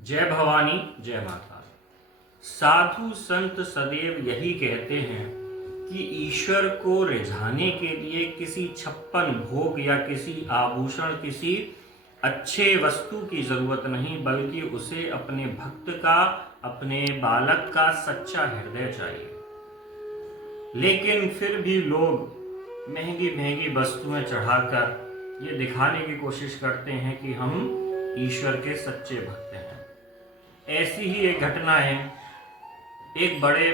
जय भवानी जय माता। साधु संत सदैव यही कहते हैं कि ईश्वर को रिझाने के लिए किसी छप्पन भोग या किसी आभूषण, किसी अच्छे वस्तु की जरूरत नहीं, बल्कि उसे अपने भक्त का, अपने बालक का सच्चा हृदय चाहिए। लेकिन फिर भी लोग महंगी महंगी वस्तुएं चढ़ाकर ये दिखाने की कोशिश करते हैं कि हम ईश्वर के सच्चे भक्त हैं। ऐसी ही एक घटना है। एक बड़े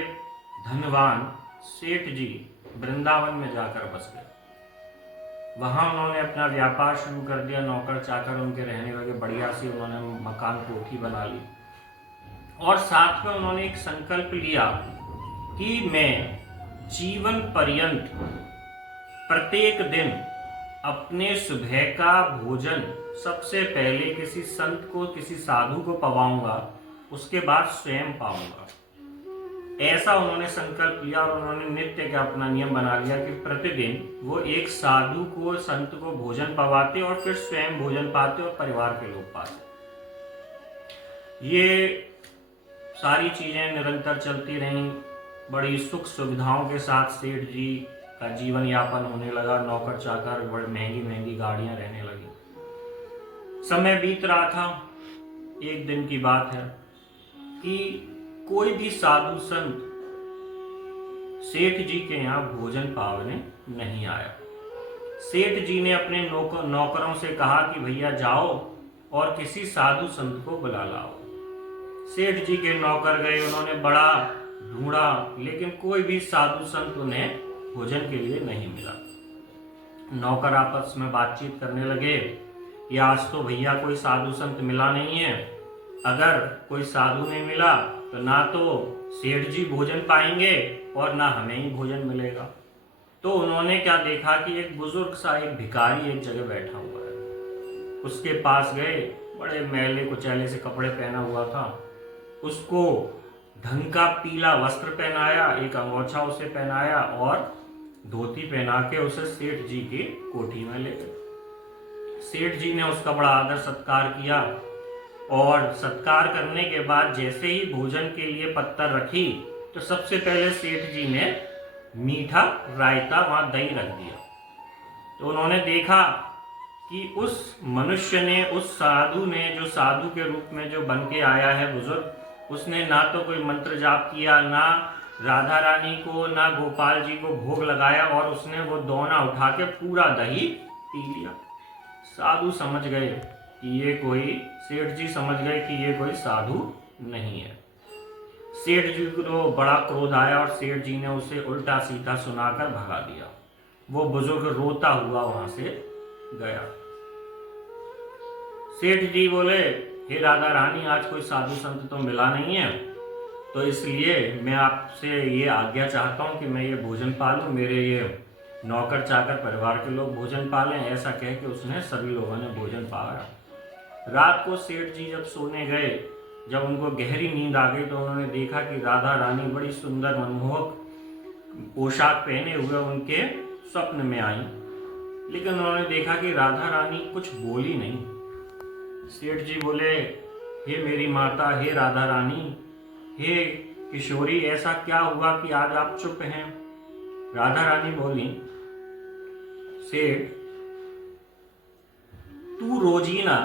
धनवान सेठ जी वृंदावन में जाकर बस गए। वहां उन्होंने अपना व्यापार शुरू कर दिया। नौकर चाकर उनके रहने लगे। बढ़िया सी उन्होंने मकान कोठी बना ली और साथ में उन्होंने एक संकल्प लिया कि मैं जीवन पर्यंत प्रत्येक दिन अपने सुबह का भोजन सबसे पहले किसी संत को, किसी साधु को पवाऊंगा, उसके बाद स्वयं पाऊंगा। ऐसा उन्होंने संकल्प लिया और उन्होंने नित्य का अपना नियम बना लिया कि प्रतिदिन वो एक साधु को, संत को भोजन पवाते और फिर स्वयं भोजन पाते और परिवार के लोग पाते। ये सारी चीजें निरंतर चलती रहीं। बड़ी सुख सुविधाओं के साथ सेठ जी का जीवन यापन होने लगा। नौकर चाकर, बड़ी महंगी महंगी गाड़ियां रहने लगी। समय बीत रहा था। एक दिन की बात है कि कोई भी साधु संत सेठ जी के यहाँ भोजन पावने नहीं आया। सेठ जी ने अपने नौकरों से कहा कि भैया जाओ और किसी साधु संत को बुला लाओ। सेठ जी के नौकर गए। उन्होंने बड़ा ढूंढा, लेकिन कोई भी साधु संत उन्हें भोजन के लिए नहीं मिला। नौकर आपस में बातचीत करने लगे कि आज तो भैया कोई साधु संत मिला नहीं है। अगर कोई साधु नहीं मिला तो ना तो सेठ जी भोजन पाएंगे और ना हमें ही भोजन मिलेगा। तो उन्होंने क्या देखा कि एक बुजुर्ग सा, एक भिखारी एक जगह बैठा हुआ है। उसके पास गए। बड़े मैले कुचैले से कपड़े पहना हुआ था। उसको ढंग का पीला वस्त्र पहनाया, एक अंगोछा उसे पहनाया और धोती पहना के उसे सेठ जी की कोठी में ले गए। सेठ जी ने उसका बड़ा आदर सत्कार किया और सत्कार करने के बाद जैसे ही भोजन के लिए पत्थर रखी तो सबसे पहले सेठ जी ने मीठा रायता, वहां दही रख दिया। तो उन्होंने देखा कि उस मनुष्य ने, उस साधु ने, जो साधु के रूप में जो बन के आया है बुजुर्ग, उसने ना तो कोई मंत्र जाप किया, ना राधा रानी को, ना गोपाल जी को भोग लगाया और उसने वो दोना उठा के पूरा दही पी लिया। साधु समझ गए कि ये कोई, सेठ जी समझ गए कि ये कोई साधु नहीं है। सेठ जी को बड़ा क्रोध आया और सेठ जी ने उसे उल्टा सीधा सुनाकर भगा दिया। वो बुजुर्ग रोता हुआ वहां से गया। सेठ जी बोले, हे राधा रानी, आज कोई साधु संत तो मिला नहीं है, तो इसलिए मैं आपसे ये आज्ञा चाहता हूँ कि मैं ये भोजन पालूं, मेरे ये नौकर चाकर परिवार के लोग भोजन पालें। ऐसा कह के उसने सभी लोगों ने भोजन पाया। रात को सेठ जी जब सोने गए, जब उनको गहरी नींद आ गई तो उन्होंने देखा कि राधा रानी बड़ी सुंदर मनमोहक पोशाक पहने हुए उनके स्वप्न में आई। लेकिन उन्होंने देखा कि राधा रानी कुछ बोली नहीं। सेठ जी बोले, हे मेरी माता, हे राधा रानी, हे किशोरी, ऐसा क्या हुआ कि आज आप चुप हैं? राधा रानी बोली, सेठ, तू रोजीना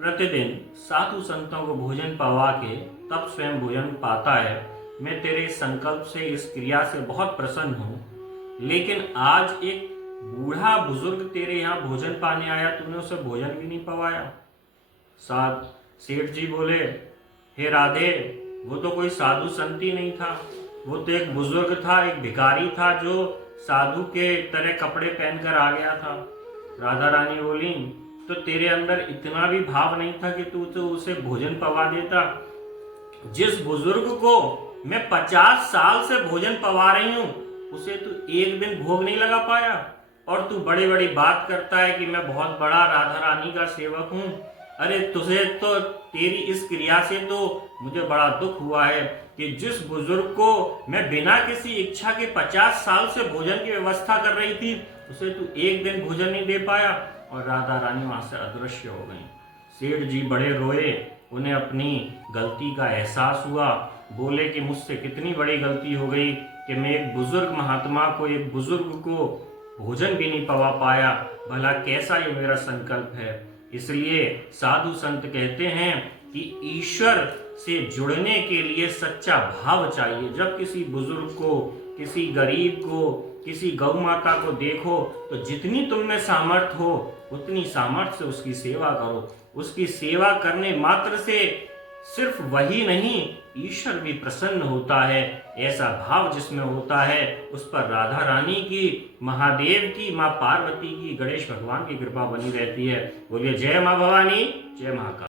प्रतिदिन साधु संतों को भोजन पवा के तब स्वयं भोजन पाता है। मैं तेरे संकल्प से, इस क्रिया से बहुत प्रसन्न हूँ। लेकिन आज एक बूढ़ा बुजुर्ग तेरे यहाँ भोजन पाने आया, तूने उसे भोजन भी नहीं पवाया। सेठ जी बोले, हे राधे, वो तो कोई साधु संत ही नहीं था। वो तो एक बुजुर्ग था, एक भिखारी था जो साधु के तरह कपड़े पहनकर आ गया था। राधा रानी बोली, तो तेरे अंदर इतना भी भाव नहीं था कि तू तो उसे भोजन पवा देता? जिस बुजुर्ग को मैं 50 साल से भोजन पवा रही हूँ, उसे तू एक दिन भोग नहीं लगा पाया और तू बड़ी बड़ी बात करता है कि मैं बहुत बड़ा राधा रानी का सेवक हूँ। अरे तुझे तो, तेरी इस क्रिया से तो मुझे बड़ा दुख हुआ है कि जिस बुजुर्ग को मैं बिना किसी इच्छा के 50 साल से भोजन की व्यवस्था कर रही थी, उसे तू एक दिन भोजन नहीं दे पाया। और राधा रानी वहां से अदृश्य हो गई। सेठ जी बड़े रोए उन्हें अपनी गलती का एहसास हुआ। बोले कि मुझसे कितनी बड़ी गलती हो गई कि मैं एक बुजुर्ग महात्मा को, एक बुजुर्ग को भोजन भी नहीं पवा पाया। भला कैसा ये मेरा संकल्प है। इसलिए साधु संत कहते हैं कि ईश्वर से जुड़ने के लिए सच्चा भाव चाहिए। जब किसी बुजुर्ग को, किसी गरीब को, किसी गौ माता को देखो तो जितनी तुम में सामर्थ्य हो उतनी सामर्थ्य से उसकी सेवा करो। उसकी सेवा करने मात्र से सिर्फ वही नहीं, ईश्वर भी प्रसन्न होता है। ऐसा भाव जिसमें होता है उस पर राधा रानी की, महादेव की, माँ पार्वती की, गणेश भगवान की कृपा बनी रहती है। बोलिए जय माँ भवानी, जय महाकाल।